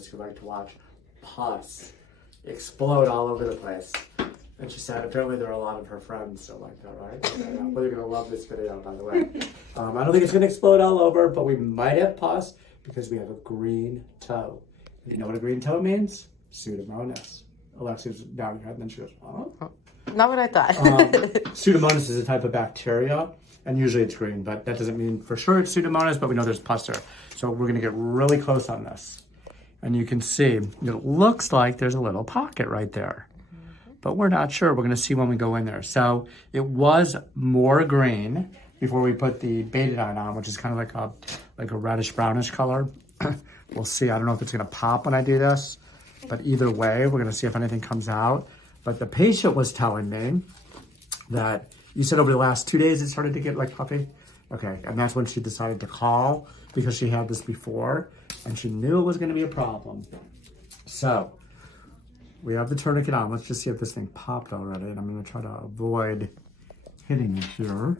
those who like to watch pus explode all over the place. And she said apparently there are a lot of her friends that like that, right? Well, you're gonna love this video, by the way. I don't think it's gonna explode all over, but we might have pus because we have a green toe. You know what a green toe means? Pseudomonas. Alexia's down her head, and then she goes, oh. Not what I thought. Pseudomonas is a type of bacteria, and usually it's green, but that doesn't mean for sure it's Pseudomonas, but we know there's pus there. So we're gonna get really close on this. And you can see, it looks like there's a little pocket right there. But we're not sure. We're gonna see when we go in there. So it was more green before we put the betadine on, which is kind of like a reddish brownish color. We'll see. I don't know if it's gonna pop when I do this, but either way, we're gonna see if anything comes out. But the patient was telling me that you said over the last 2 days it started to get like puffy. Okay, and that's when she decided to call because she had this before and she knew it was gonna be a problem. So we have the tourniquet on. Let's just see if this thing popped already. And I'm gonna try to avoid hitting it here.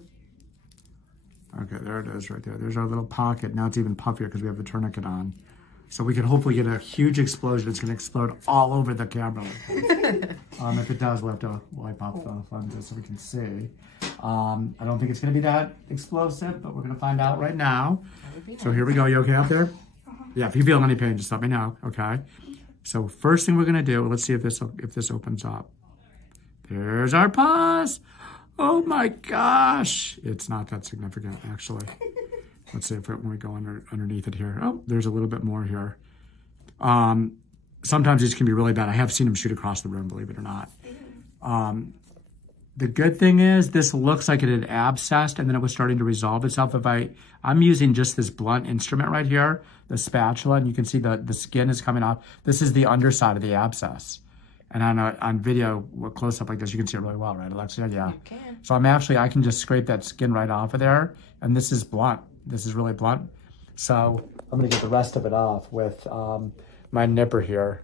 Okay, there it is right there. There's our little pocket. Now it's even puffier because we have the tourniquet on. So we can hopefully get a huge explosion. It's gonna explode all over the camera. If it does, we'll have to wipe off the lenses so we can see. I don't think it's gonna be that explosive, but we're gonna find out right now. So here we go. You okay out there? Yeah, if you feel any pain, just let me know, okay? So first thing we're gonna do, let's see if this opens up. There's our pus. Oh my gosh. It's not that significant, actually. Let's see if when we go underneath it here. Oh, there's a little bit more here. Sometimes these can be really bad. I have seen them shoot across the room, believe it or not. The good thing is this looks like it had abscessed and then it was starting to resolve itself. I'm using just this blunt instrument right here, the spatula, and you can see the skin is coming off. This is the underside of the abscess. And on video, close up like this, you can see it really well, right, Alexia? Yeah. You can. So I can just scrape that skin right off of there. And this is blunt. This is really blunt. So I'm gonna get the rest of it off with my nipper here.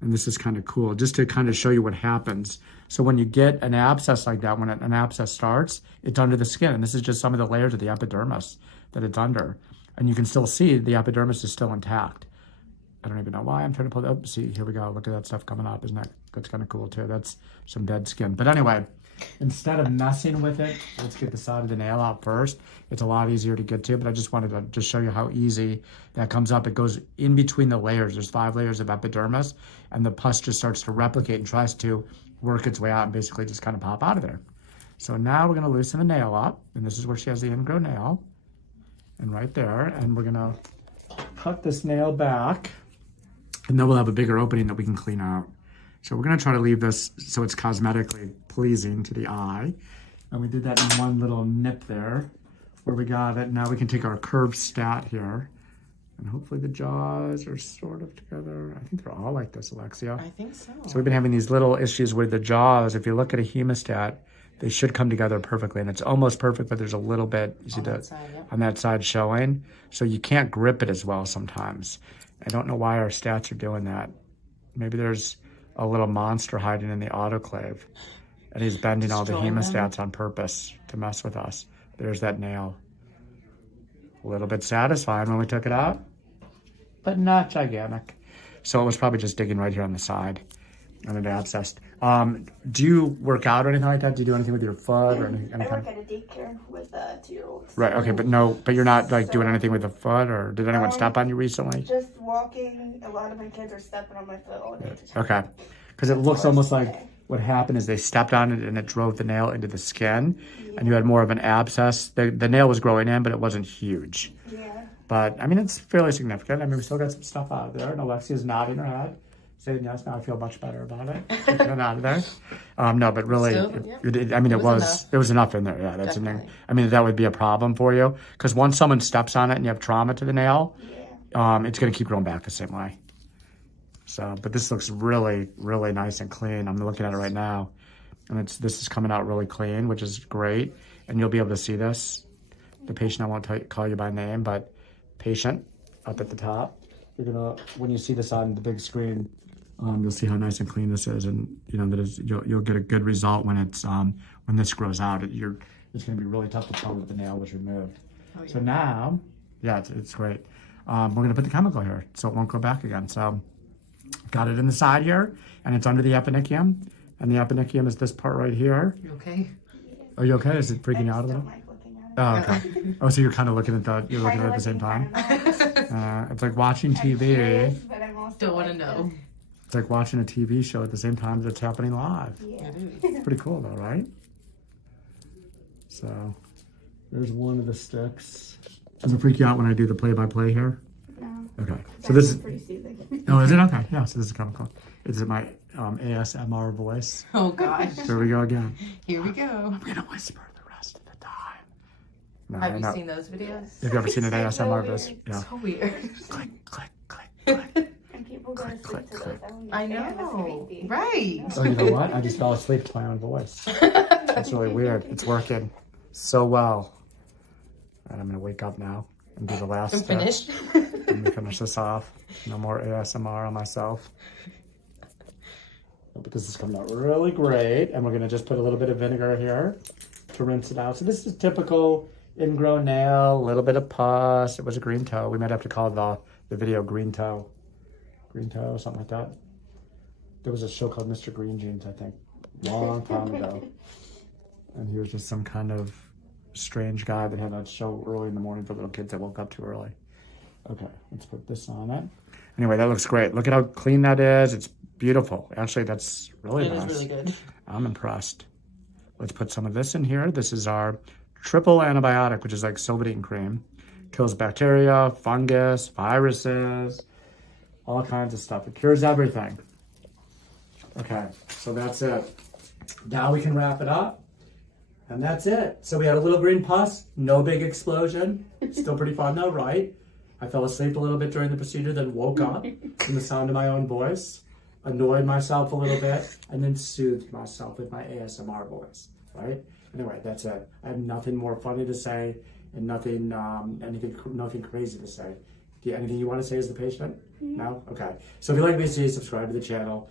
And this is kind of cool, just to kind of show you what happens. So when you get an abscess like that, when an abscess starts, it's under the skin. And this is just some of the layers of the epidermis that it's under. And you can still see the epidermis is still intact. I don't even know why I'm trying to pull it up. See, here we go. Look at that stuff coming up. Isn't that, that's kind of cool too. That's some dead skin. But anyway, instead of messing with it, let's get the side of the nail out first. It's a lot easier to get to, but I just wanted to just show you how easy that comes up. It goes in between the layers. There's 5 layers of epidermis, and the pus just starts to replicate and tries to work its way out and basically just kind of pop out of there. So now we're gonna loosen the nail up, and this is where she has the ingrown nail, and right there, and we're gonna cut this nail back, and then we'll have a bigger opening that we can clean out. So we're gonna try to leave this so it's cosmetically pleasing to the eye. And we did that in one little nip there where we got it. Now we can take our curved stat here, and hopefully the jaws are sort of together. I think they're all like this, Alexia. I think so. So we've been having these little issues with the jaws. If you look at a hemostat, they should come together perfectly, and it's almost perfect, but there's a little bit, you see that side, yep, on that side showing. So you can't grip it as well sometimes. I don't know why our stats are doing that. Maybe there's a little monster hiding in the autoclave, and he's bending all the hemostats on purpose to mess with us. There's that nail. A little bit satisfying when we took it out, but not gigantic. So it was probably just digging right here on the side, and it abscessed. Do you work out or anything like that? Do you do anything with your foot or anything? I work at a daycare with 2-year-olds. Right. Okay, but you're not like doing anything with the foot, or did anyone step on you recently? Just walking. A lot of my kids are stepping on my foot all day. Okay, because it looks almost like what happened is they stepped on it and it drove the nail into the skin, and you had more of an abscess. The nail was growing in, but it wasn't huge. Yeah. But I mean, it's fairly significant. I mean, we still got some stuff out of there, and Alexia's nodding her head, saying yes. Now I feel much better about it. Taking it out of there. No, but really, I mean, it was enough in there. Yeah, that's an thing. I mean, that would be a problem for you because once someone steps on it and you have trauma to the nail, it's going to keep growing back the same way. So, but this looks really, really nice and clean. I'm looking at it right now, and this is coming out really clean, which is great. And you'll be able to see this. The patient, I won't call you by name, but patient up at the top. You're gonna, when you see this on the big screen, you'll see how nice and clean this is, and you know that is, you'll get a good result when it's when this grows out. It's gonna be really tough to tell that the nail was removed. Oh, yeah. So now, yeah, it's great. we're gonna put the chemical here so it won't go back again. So got it in the side here, and it's under the eponychium, and the eponychium is this part right here. You okay? Are you okay? Is it freaking you out a little? Don't like looking at it. Oh, okay. Oh, so you're kind of looking at you're looking at it at the same time. It's like watching I'm TV. curious, but I'm also Don't want to like know. It's like watching a TV show at the same time that it's happening live. this. Yeah. It's pretty cool though, right? So there's one of the sticks. Does it freak you out when I do the play-by-play here? No. Okay. It's So this is. actually pretty soothing. Oh, is it okay? Yeah. So this is chemical. Is it my ASMR voice? Oh gosh. Here we go again. Here we go. I'm gonna whisper the rest of the time. No, Have you no. seen those videos? Have you ever seen an It's so ASMR weird. voice? Yeah. So weird. Click, click, click, click. And people go to Click, sleep to click, those. I understand. That's know. creepy. Right. Oh, you know what? I just fell asleep to my own voice. That's really weird. It's working so well. And I'm gonna wake up now and do the last I'm step. finished. Let me finish this off. No more ASMR on myself. But this is coming out really great. And we're gonna just put a little bit of vinegar here to rinse it out. So this is typical ingrown nail, a little bit of pus. It was a green toe. We might have to call the video green toe. Green toe, something like that. There was a show called Mr. Green Jeans, I think, long time ago. And he was just some kind of strange guy that had a show early in the morning for little kids that woke up too early. Okay, let's put this on it. Anyway, that looks great. Look at how clean that is. It's beautiful. Actually, that's really It nice. is really good. I'm impressed. Let's put some of this in here. This is our triple antibiotic, which is like Silvadine cream. Kills bacteria, fungus, viruses, all kinds of stuff. It cures everything. Okay, so that's it. Now we can wrap it up. And that's it. So we had a little green pus, no big explosion. Still pretty fun though, right? I fell asleep a little bit during the procedure, then woke up from the sound of my own voice, annoyed myself a little bit, and then soothed myself with my ASMR voice, right? Anyway, that's it. I have nothing more funny to say and nothing crazy to say. Do you, anything you want to say as the patient? No? Okay. So if you like VC, subscribe to the channel.